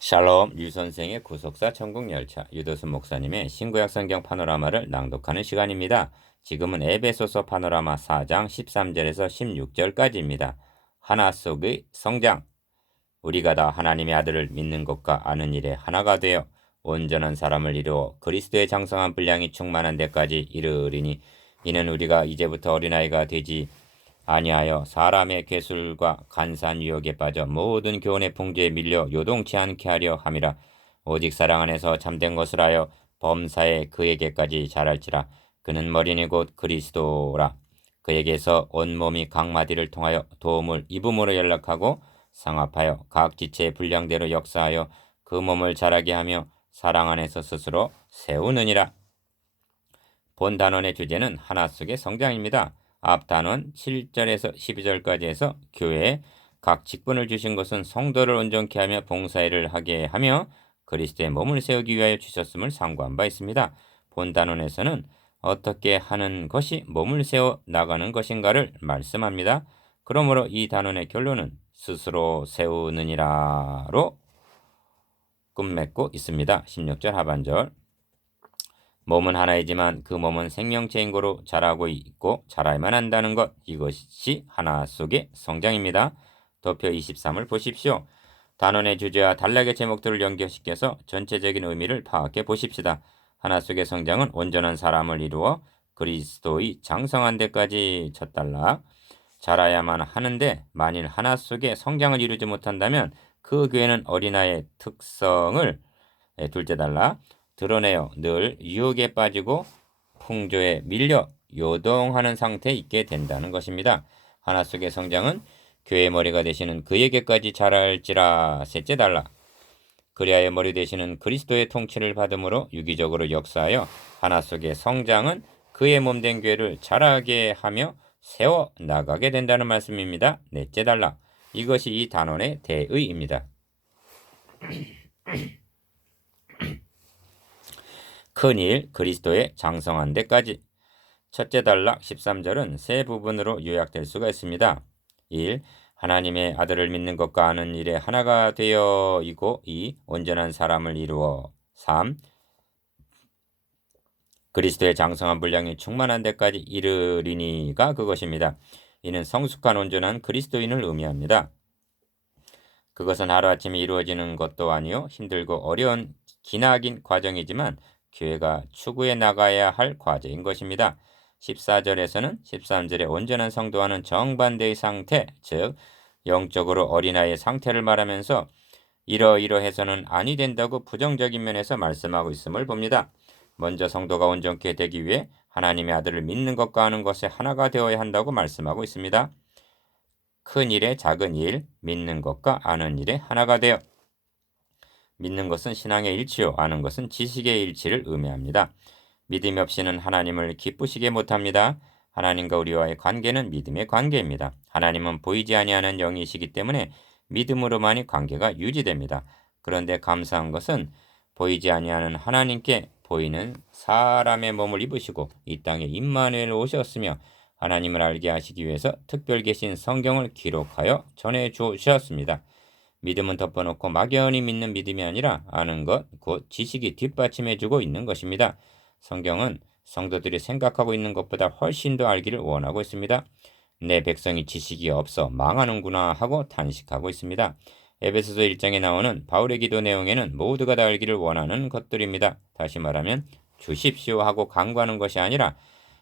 샬롬 류선생의 구속사 천국열차 유도수 목사님의 신구약 성경 파노라마를 낭독하는 시간입니다. 지금은 에베소서 파노라마 4장 13절에서 16절까지입니다. 하나 속의 성장. 우리가 다 하나님의 아들을 믿는 것과 아는 일에 하나가 되어 온전한 사람을 이루어 그리스도의 장성한 분량이 충만한 데까지 이르리니 이는 우리가 이제부터 어린아이가 되지 아니하여 사람의 괴술과 간사한 유혹에 빠져 모든 교훈의 풍조에 밀려 요동치 않게 하려 함이라. 오직 사랑 안에서 참된 것을 하여 범사에 그에게까지 자랄지라. 그는 머리니 곧 그리스도라. 그에게서 온몸이 각 마디를 통하여 도움을 입음으로 연락하고 상합하여 각 지체의 분량대로 역사하여 그 몸을 자라게 하며 사랑 안에서 스스로 세우느니라. 본 단원의 주제는 하나 속의 성장입니다. 앞 단원 7절에서 12절까지 해서 교회에 각 직분을 주신 것은 성도를 온전케 하며 봉사일을 하게 하며 그리스도의 몸을 세우기 위하여 주셨음을 상고한 바 있습니다. 본 단원에서는 어떻게 하는 것이 몸을 세워 나가는 것인가를 말씀합니다. 그러므로 이 단원의 결론은 스스로 세우느니라로 끝맺고 있습니다. 16절 하반절. 몸은 하나이지만 그 몸은 생명체인 거로 자라고 있고 자라야만 한다는 것, 이것이 하나 속의 성장입니다. 도표 23을 보십시오. 단원의 주제와 단락의 제목들을 연결시켜서 전체적인 의미를 파악해 보십시다. 하나 속의 성장은 온전한 사람을 이루어 그리스도의 장성한 데까지 첫 단락. 자라야만 하는데 만일 하나 속의 성장을 이루지 못한다면 그 교회는 어린아이의 특성을 둘째 단락 드러내어 늘 유혹에 빠지고 풍조에 밀려 요동하는 상태에 있게 된다는 것입니다. 하나 속의 성장은 교회의 머리가 되시는 그에게까지 자랄지라. 셋째 단락 그리하여 머리 되시는 그리스도의 통치를 받음으로 유기적으로 역사하여 하나 속의 성장은 그의 몸된 교회를 자라게 하며 세워 나가게 된다는 말씀입니다. 넷째 단락 이것이 이 단원의 대의입니다. 큰일 그리스도의 장성한 데까지. 첫째 단락 13절은 세 부분으로 요약될 수가 있습니다. 1. 하나님의 아들을 믿는 것과 아는 일에 하나가 되어 이고 2. 온전한 사람을 이루어 3. 그리스도의 장성한 분량이 충만한 데까지 이르리니가 그것입니다. 이는 성숙한 온전한 그리스도인을 의미합니다. 그것은 하루아침에 이루어지는 것도 아니요 힘들고 어려운 기나긴 과정이지만 교회가 추구해 나가야 할 과제인 것입니다. 14절에서는 13절의 온전한 성도와는 정반대의 상태, 즉 영적으로 어린아이의 상태를 말하면서 이러이러해서는 아니 된다고 부정적인 면에서 말씀하고 있음을 봅니다. 먼저 성도가 온전케 되기 위해 하나님의 아들을 믿는 것과 아는 것에 하나가 되어야 한다고 말씀하고 있습니다. 큰 일에 작은 일, 믿는 것과 아는 일에 하나가 되어. 믿는 것은 신앙의 일치요, 아는 것은 지식의 일치를 의미합니다. 믿음이 없이는 하나님을 기쁘시게 못합니다. 하나님과 우리와의 관계는 믿음의 관계입니다. 하나님은 보이지 아니하는 영이시기 때문에 믿음으로만이 관계가 유지됩니다. 그런데 감사한 것은 보이지 아니하는 하나님께 보이는 사람의 몸을 입으시고 이 땅에 임마누엘 오셨으며 하나님을 알게 하시기 위해서 특별 계신 성경을 기록하여 전해 주셨습니다. 믿음은 덮어놓고 막연히 믿는 믿음이 아니라 아는 것, 곧 지식이 뒷받침해주고 있는 것입니다. 성경은 성도들이 생각하고 있는 것보다 훨씬 더 알기를 원하고 있습니다. 내 백성이 지식이 없어 망하는구나 하고 탄식하고 있습니다. 에베소서 1장에 나오는 바울의 기도 내용에는 모두가 다 알기를 원하는 것들입니다. 다시 말하면 주십시오 하고 간구하는 것이 아니라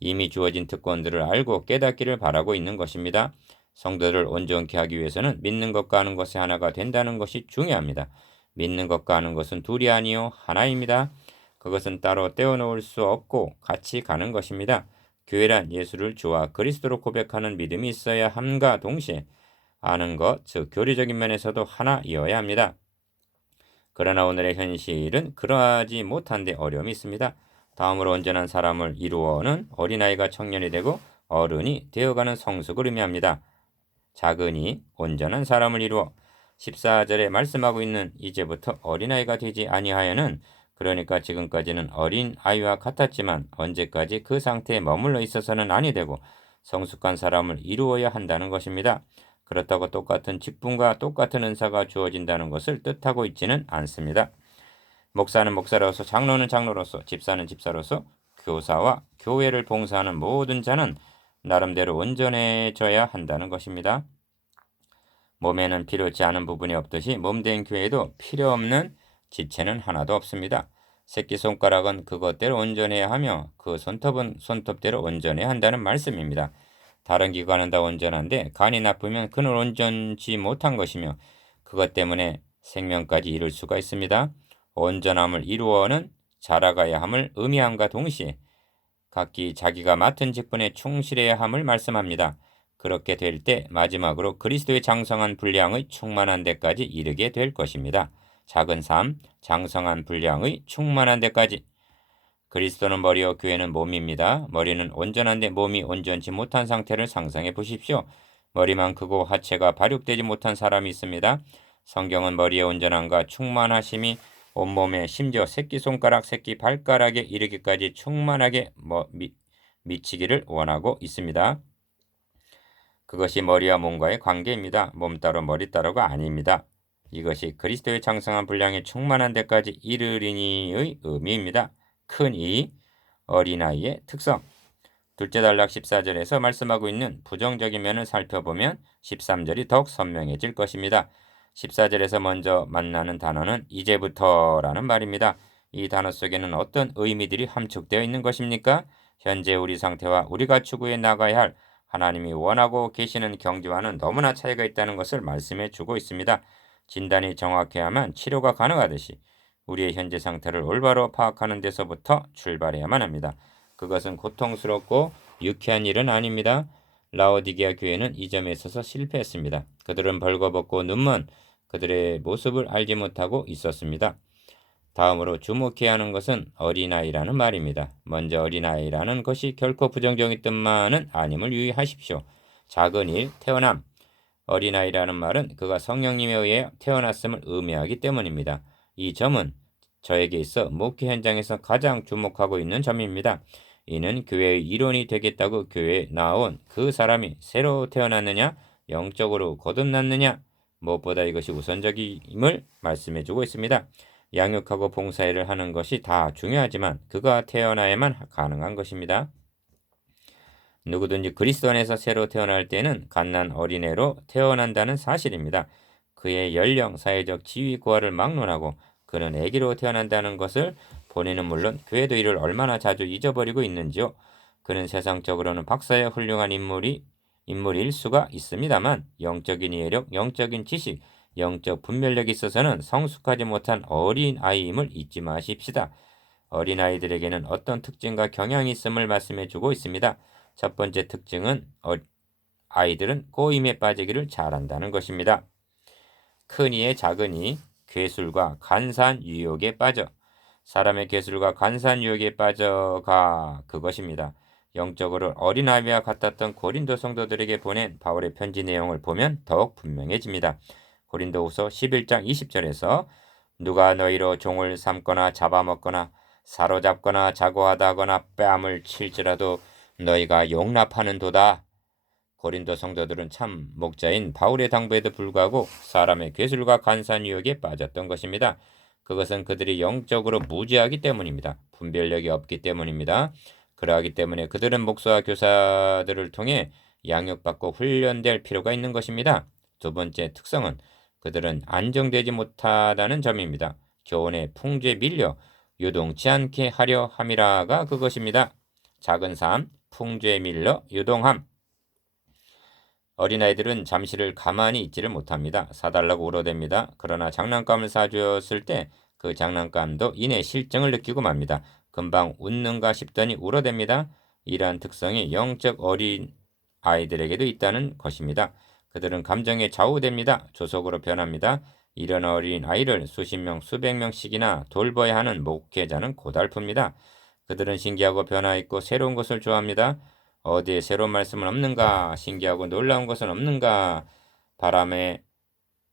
이미 주어진 특권들을 알고 깨닫기를 바라고 있는 것입니다. 성도를 온전케 하기 위해서는 믿는 것과 아는 것이 하나가 된다는 것이 중요합니다. 믿는 것과 아는 것은 둘이 아니요 하나입니다. 그것은 따로 떼어놓을 수 없고 같이 가는 것입니다. 교회란 예수를 주와 그리스도로 고백하는 믿음이 있어야 함과 동시에 아는 것, 즉 교리적인 면에서도 하나이어야 합니다. 그러나 오늘의 현실은 그러하지 못한 데 어려움이 있습니다. 다음으로 온전한 사람을 이루어는 어린아이가 청년이 되고 어른이 되어가는 성숙을 의미합니다. 작으니 온전한 사람을 이루어 14절에 말씀하고 있는 이제부터 어린아이가 되지 아니하여는 그러니까 지금까지는 어린아이와 같았지만 언제까지 그 상태에 머물러 있어서는 아니 되고 성숙한 사람을 이루어야 한다는 것입니다. 그렇다고 똑같은 직분과 똑같은 은사가 주어진다는 것을 뜻하고 있지는 않습니다. 목사는 목사로서, 장로는 장로로서, 집사는 집사로서, 교사와 교회를 봉사하는 모든 자는 나름대로 온전해져야 한다는 것입니다. 몸에는 필요치 않은 부분이 없듯이 몸된 교회에도 필요 없는 지체는 하나도 없습니다. 새끼손가락은 그것대로 온전해야 하며 그 손톱은 손톱대로 온전해야 한다는 말씀입니다. 다른 기관은 다 온전한데 간이 나쁘면 그는 온전치 못한 것이며 그것 때문에 생명까지 이룰 수가 있습니다. 온전함을 이루어는 자라가야 함을 의미함과 동시에 각기 자기가 맡은 직분에 충실해야 함을 말씀합니다. 그렇게 될 때 마지막으로 그리스도의 장성한 분량의 충만한 데까지 이르게 될 것입니다. 작은 삶, 장성한 분량의 충만한 데까지. 그리스도는 머리요 교회는 몸입니다. 머리는 온전한데 몸이 온전치 못한 상태를 상상해 보십시오. 머리만 크고 하체가 발육되지 못한 사람이 있습니다. 성경은 머리의 온전함과 충만하심이 온몸에 심지어 새끼손가락, 새끼발가락에 이르기까지 충만하게 미치기를 원하고 있습니다. 그것이 머리와 몸과의 관계입니다. 몸 따로 머리 따로가 아닙니다. 이것이 그리스도의 장성한 분량에 충만한 데까지 이르리니의 의미입니다. 큰 이, 어린아이의 특성. 둘째 단락 14절에서 말씀하고 있는 부정적인 면을 살펴보면 13절이 더욱 선명해질 것입니다. 14절에서 먼저 만나는 단어는 이제부터라는 말입니다. 이 단어 속에는 어떤 의미들이 함축되어 있는 것입니까? 현재 우리 상태와 우리가 추구해 나가야 할 하나님이 원하고 계시는 경지와는 너무나 차이가 있다는 것을 말씀해 주고 있습니다. 진단이 정확해야만 치료가 가능하듯이 우리의 현재 상태를 올바로 파악하는 데서부터 출발해야만 합니다. 그것은 고통스럽고 유쾌한 일은 아닙니다. 라오디게아 교회는 이 점에 있어서 실패했습니다. 그들은 벌거벗고 눈먼 그들의 모습을 알지 못하고 있었습니다. 다음으로 주목해야 하는 것은 어린아이라는 말입니다. 먼저 어린아이라는 것이 결코 부정적인 뜻만은 아님을 유의하십시오. 작은 일, 태어남. 어린아이라는 말은 그가 성령님에 의해 태어났음을 의미하기 때문입니다. 이 점은 저에게 있어 목회 현장에서 가장 주목하고 있는 점입니다. 이는 교회의 일원이 되겠다고 교회에 나온 그 사람이 새로 태어났느냐, 영적으로 거듭났느냐, 무엇보다 이것이 우선적임을 말씀해주고 있습니다. 양육하고 봉사일을 하는 것이 다 중요하지만 그가 태어나야만 가능한 것입니다. 누구든지 그리스도 안에서 새로 태어날 때는 갓난 어린애로 태어난다는 사실입니다. 그의 연령, 사회적 지위, 고하를 막론하고 그는 아기로 태어난다는 것을 본인은 물론 교회도 이를 얼마나 자주 잊어버리고 있는지요. 그는 세상적으로는 박사의 훌륭한 인물일 수가 있습니다만 영적인 이해력, 영적인 지식, 영적 분별력이 있어서는 성숙하지 못한 어린 아이임을 잊지 마십시다. 어린 아이들에게는 어떤 특징과 경향이 있음을 말씀해주고 있습니다. 첫 번째 특징은 아이들은 꼬임에 빠지기를 잘한다는 것입니다. 큰 이의 작은 이, 괴술과 간사한 유혹에 빠져 사람의 괴술과 간사한 유혹에 빠져가 그것입니다. 영적으로 어린아이와 같았던 고린도 성도들에게 보낸 바울의 편지 내용을 보면 더욱 분명해집니다. 고린도후서 11장 20절에서 누가 너희로 종을 삼거나 잡아먹거나 사로잡거나 자고하다 하거나 뺨을 칠지라도 너희가 용납하는도다. 고린도 성도들은 참 목자인 바울의 당부에도 불구하고 사람의 괴술과 간사한 유혹에 빠졌던 것입니다. 그것은 그들이 영적으로 무지하기 때문입니다. 분별력이 없기 때문입니다. 그러하기 때문에 그들은 목사와 교사들을 통해 양육받고 훈련될 필요가 있는 것입니다. 두 번째 특성은 그들은 안정되지 못하다는 점입니다. 교훈의 풍조에 밀려 유동치 않게 하려 함이라가 그것입니다. 작은 삶, 풍조에 밀려 유동함. 어린아이들은 잠시를 가만히 있지를 못합니다. 사달라고 울어댑니다. 그러나 장난감을 사주었을 때 그 장난감도 이내 실증을 느끼고 맙니다. 금방 웃는가 싶더니 울어댑니다. 이러한 특성이 영적 어린 아이들에게도 있다는 것입니다. 그들은 감정에 좌우됩니다. 조속으로 변합니다. 이런 어린 아이를 수십 명, 수백 명씩이나 돌봐야 하는 목회자는 고달픕니다. 그들은 신기하고 변화있고 새로운 것을 좋아합니다. 어디에 새로운 말씀은 없는가? 신기하고 놀라운 것은 없는가? 바람에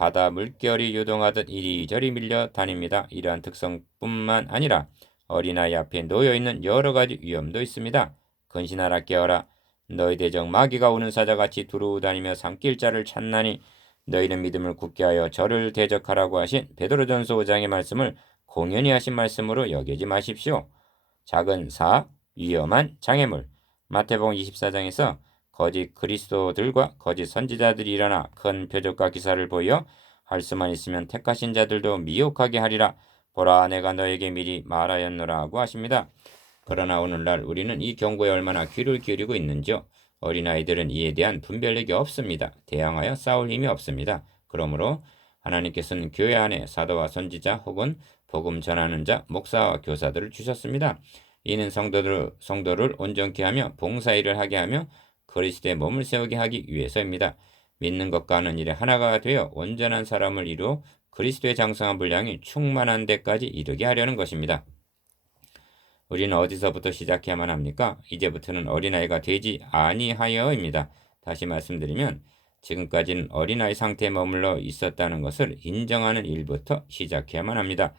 바다 물결이 유동하듯 이리저리 밀려 다닙니다. 이러한 특성뿐만 아니라 어린아이 앞에 놓여있는 여러 가지 위험도 있습니다. 근신하라 깨어라. 너희 대적 마귀가 오는 사자같이 두루 다니며 삼킬 자를 찾나니 너희는 믿음을 굳게 하여 저를 대적하라고 하신 베드로전서 5장의 말씀을 공연히 하신 말씀으로 여기지 마십시오. 작은 사, 위험한 장애물. 마태복음 24장에서 거짓 그리스도들과 거짓 선지자들이 일어나 큰 표적과 기사를 보여 할 수만 있으면 택하신 자들도 미혹하게 하리라. 보라, 내가 너에게 미리 말하였노라고 하십니다. 그러나 오늘날 우리는 이 경고에 얼마나 귀를 기울이고 있는지요. 어린아이들은 이에 대한 분별력이 없습니다. 대항하여 싸울 힘이 없습니다. 그러므로 하나님께서는 교회 안에 사도와 선지자 혹은 복음 전하는 자, 목사와 교사들을 주셨습니다. 이는 성도를 온전케 하며 봉사일을 하게 하며 그리스도의 몸을 세우게 하기 위해서입니다. 믿는 것과 하는 일에 하나가 되어 온전한 사람을 이루어 그리스도의 장성한 분량이 충만한 데까지 이르게 하려는 것입니다. 우리는 어디서부터 시작해야만 합니까? 이제부터는 어린아이가 되지 아니하여입니다. 다시 말씀드리면 지금까지는 어린아이 상태에 머물러 있었다는 것을 인정하는 일부터 시작해야만 합니다.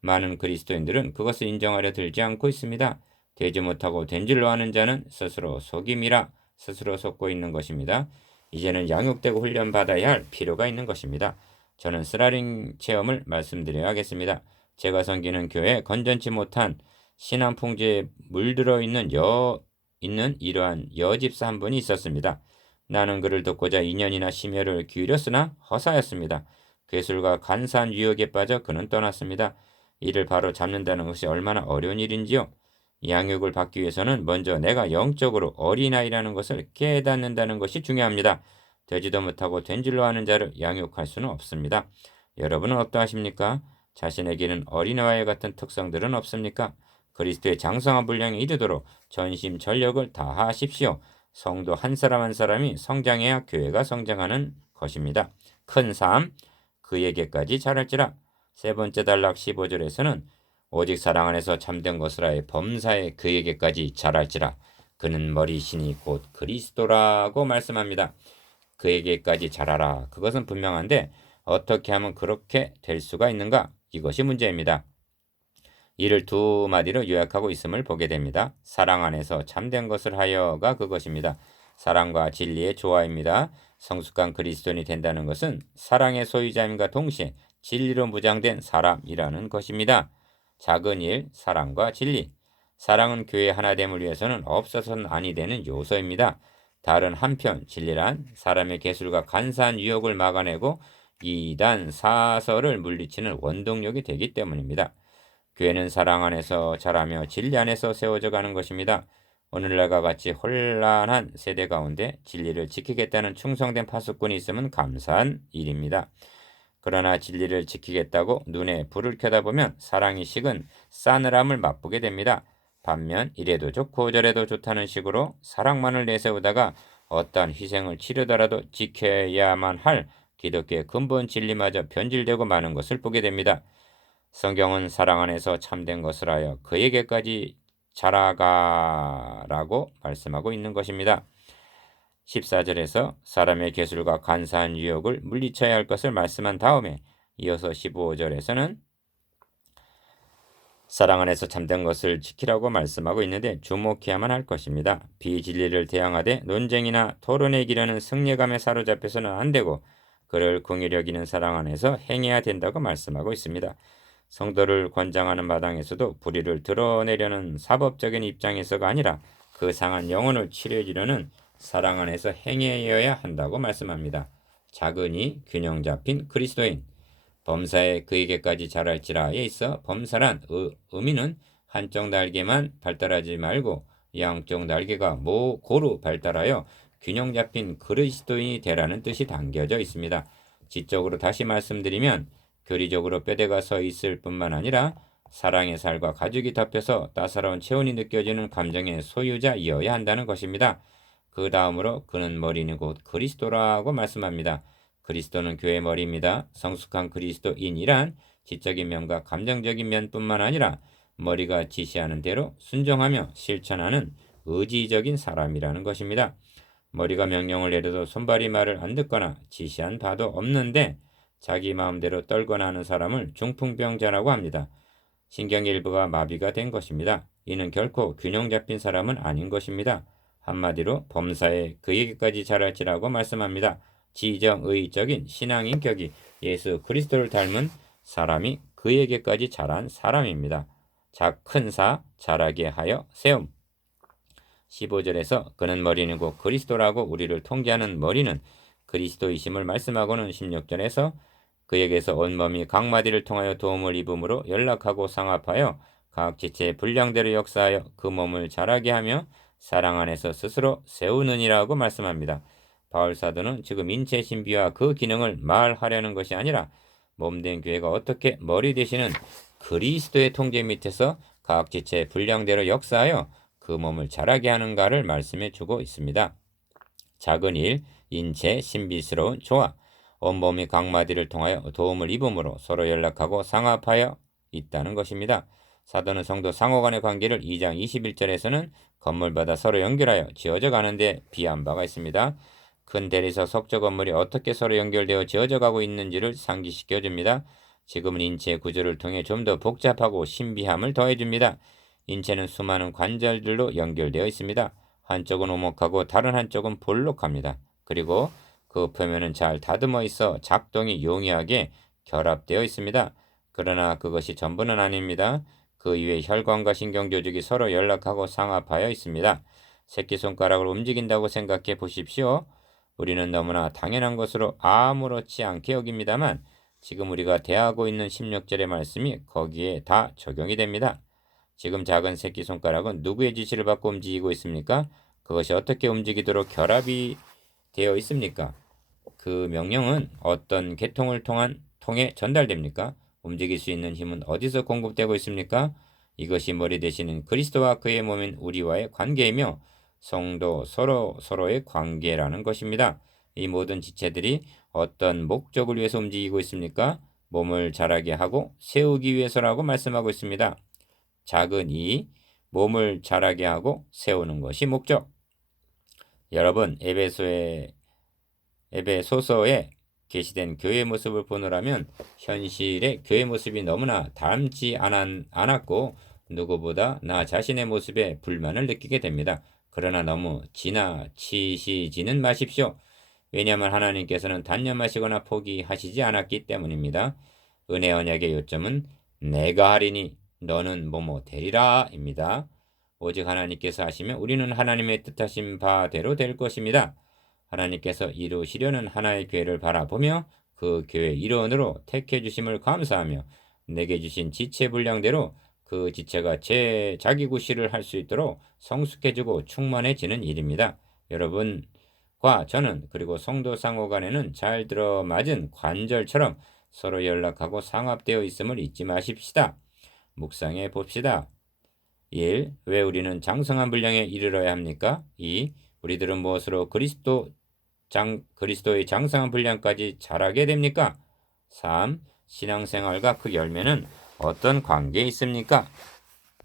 많은 그리스도인들은 그것을 인정하려 들지 않고 있습니다. 되지 못하고 된 줄로 아는 자는 스스로 속임이라 스스로 속고 있는 것입니다. 이제는 양육되고 훈련받아야 할 필요가 있는 것입니다. 저는 스라링 체험을 말씀드려야겠습니다. 제가 섬기는 교회에 건전치 못한 신앙 풍조에 물들어 있는 이러한 여집사 한 분이 있었습니다. 나는 그를 돕고자 2년이나 심혈을 기울였으나 허사였습니다. 괴술과 간사한 유혹에 빠져 그는 떠났습니다. 이를 바로 잡는다는 것이 얼마나 어려운 일인지요. 양육을 받기 위해서는 먼저 내가 영적으로 어린아이라는 것을 깨닫는다는 것이 중요합니다. 되지도 못하고 된 줄로 아는 자를 양육할 수는 없습니다. 여러분은 어떠하십니까? 자신에게는 어린아이와 같은 특성들은 없습니까? 그리스도의 장성한 분량에 이르도록 전심전력을 다하십시오. 성도 한 사람 한 사람이 성장해야 교회가 성장하는 것입니다. 큰 삶, 그에게까지 자랄지라. 세 번째 단락 15절에서는 오직 사랑 안에서 참된 것을 하여 범사에 그에게까지 자랄지라. 그는 머리시니 곧 그리스도라고 말씀합니다. 그에게까지 자라라. 그것은 분명한데 어떻게 하면 그렇게 될 수가 있는가? 이것이 문제입니다. 이를 두 마디로 요약하고 있음을 보게 됩니다. 사랑 안에서 참된 것을 하여가 그것입니다. 사랑과 진리의 조화입니다. 성숙한 그리스도인이 된다는 것은 사랑의 소유자임과 동시에 진리로 무장된 사람이라는 것입니다. 작은 일, 사랑과 진리. 사랑은 교회 하나됨을 위해서는 없어서는 아니 되는 요소입니다. 다른 한편 진리란 사람의 개술과 간사한 유혹을 막아내고 이단 사설을 물리치는 원동력이 되기 때문입니다. 교회는 사랑 안에서 자라며 진리 안에서 세워져 가는 것입니다. 오늘날과 같이 혼란한 세대 가운데 진리를 지키겠다는 충성된 파수꾼이 있으면 감사한 일입니다. 그러나 진리를 지키겠다고 눈에 불을 켜다 보면 사랑이 식은 싸늘함을 맛보게 됩니다. 반면 이래도 좋고 저래도 좋다는 식으로 사랑만을 내세우다가 어떠한 희생을 치르더라도 지켜야만 할 기독교의 근본 진리마저 변질되고 마는 것을 보게 됩니다. 성경은 사랑 안에서 참된 것을 하여 그에게까지 자라가라고 말씀하고 있는 것입니다. 14절에서 사람의 개술과 간사한 유혹을 물리쳐야 할 것을 말씀한 다음에 이어서 15절에서는 사랑 안에서 참된 것을 지키라고 말씀하고 있는데 주목해야만 할 것입니다. 비진리를 대항하되 논쟁이나 토론에 기르는 승리감에 사로잡혀서는 안 되고 그를 긍휼히 여기는 사랑 안에서 행해야 된다고 말씀하고 있습니다. 성도를 권장하는 마당에서도 불의를 드러내려는 사법적인 입장에서가 아니라 그 상한 영혼을 치료해주려는 사랑 안에서 행해여야 한다고 말씀합니다. 작으니 균형 잡힌 그리스도인. 범사에 그에게까지 자랄지라에 있어 범사란 의미는 한쪽 날개만 발달하지 말고 양쪽 날개가 고루 발달하여 균형 잡힌 그리스도인이 되라는 뜻이 담겨져 있습니다. 지적으로 다시 말씀드리면 교리적으로 뼈대가 서 있을 뿐만 아니라 사랑의 살과 가죽이 덮여서 따사로운 체온이 느껴지는 감정의 소유자이어야 한다는 것입니다. 그 다음으로 그는 머리는 곧 그리스도라고 말씀합니다. 그리스도는 교회의 머리입니다. 성숙한 그리스도인이란 지적인 면과 감정적인 면뿐만 아니라 머리가 지시하는 대로 순종하며 실천하는 의지적인 사람이라는 것입니다. 머리가 명령을 내려도 손발이 말을 안 듣거나 지시한 바도 없는데 자기 마음대로 떨거나 하는 사람을 중풍병자라고 합니다. 신경의 일부가 마비가 된 것입니다. 이는 결코 균형 잡힌 사람은 아닌 것입니다. 한마디로 범사에 그에게까지 자랄지라고 말씀합니다. 지정의적인 신앙인격이 예수 그리스도를 닮은 사람이 그에게까지 자란 사람입니다. 큰 사 자라게 하여 세움. 15절에서 그는 머리이고 그리스도라고 우리를 통제하는 머리는 그리스도이심을 말씀하고는 16절에서 그에게서 온몸이 각 마디를 통하여 도움을 입음으로 연락하고 상합하여 각 지체의 분량대로 역사하여 그 몸을 자라게 하며 사랑 안에서 스스로 세우느니라고 말씀합니다. 바울 사도는 지금 인체 신비와 그 기능을 말하려는 것이 아니라 몸된 교회가 어떻게 머리 되시는 그리스도의 통제 밑에서 각 지체의 분량대로 역사하여 그 몸을 자라게 하는가를 말씀해 주고 있습니다. 작은 일, 인체, 신비스러운 조화, 온몸이 각 마디를 통하여 도움을 입음으로 서로 연락하고 상합하여 있다는 것입니다. 사도는 성도 상호 간의 관계를 2장 21절에서는 건물마다 서로 연결하여 지어져 가는데 비한 바가 있습니다. 큰 대리석 석조 건물이 어떻게 서로 연결되어 지어져 가고 있는지를 상기시켜 줍니다. 지금은 인체의 구조를 통해 좀 더 복잡하고 신비함을 더해 줍니다. 인체는 수많은 관절들로 연결되어 있습니다. 한쪽은 오목하고 다른 한쪽은 볼록합니다. 그리고 그 표면은 잘 다듬어 있어 작동이 용이하게 결합되어 있습니다. 그러나 그것이 전부는 아닙니다. 그 이외에 혈관과 신경조직이 서로 연락하고 상합하여 있습니다. 새끼손가락을 움직인다고 생각해 보십시오. 우리는 너무나 당연한 것으로 아무렇지 않게 여깁니다만 지금 우리가 대하고 있는 16절의 말씀이 거기에 다 적용이 됩니다. 지금 작은 새끼손가락은 누구의 지시를 받고 움직이고 있습니까? 그것이 어떻게 움직이도록 결합이 되어 있습니까? 그 명령은 어떤 계통을 통해 전달됩니까? 움직일 수 있는 힘은 어디서 공급되고 있습니까? 이것이 머리 되시는 그리스도와 그의 몸인 우리와의 관계이며 성도 서로의 관계라는 것입니다. 이 모든 지체들이 어떤 목적을 위해서 움직이고 있습니까? 몸을 자라게 하고 세우기 위해서라고 말씀하고 있습니다. 작은 이 몸을 자라게 하고 세우는 것이 목적. 여러분, 에베소서에 게시된 교회 모습을 보느라면 현실의 교회 모습이 너무나 닮지 않았고 누구보다 나 자신의 모습에 불만을 느끼게 됩니다. 그러나 너무 지나치시지는 마십시오. 왜냐하면 하나님께서는 단념하시거나 포기하시지 않았기 때문입니다. 은혜 언약의 요점은 내가 하리니 너는 뭐뭐 되리라 입니다. 오직 하나님께서 하시면 우리는 하나님의 뜻하신 바대로 될 것입니다. 하나님께서 이루시려는 하나의 교회를 바라보며 그 교회 일원으로 택해 주심을 감사하며 내게 주신 지체 분량대로 그 지체가 자기 구실을 할 수 있도록 성숙해지고 충만해지는 일입니다. 여러분과 저는 그리고 성도 상호 간에는 잘 들어맞은 관절처럼 서로 연락하고 상합되어 있음을 잊지 마십시다. 묵상해 봅시다. 1. 왜 우리는 장성한 분량에 이르러야 합니까? 2. 우리들은 무엇으로 그리스도의 장성한 분량까지 자라게 됩니까? 3. 신앙생활과 그 열매는 어떤 관계에 있습니까?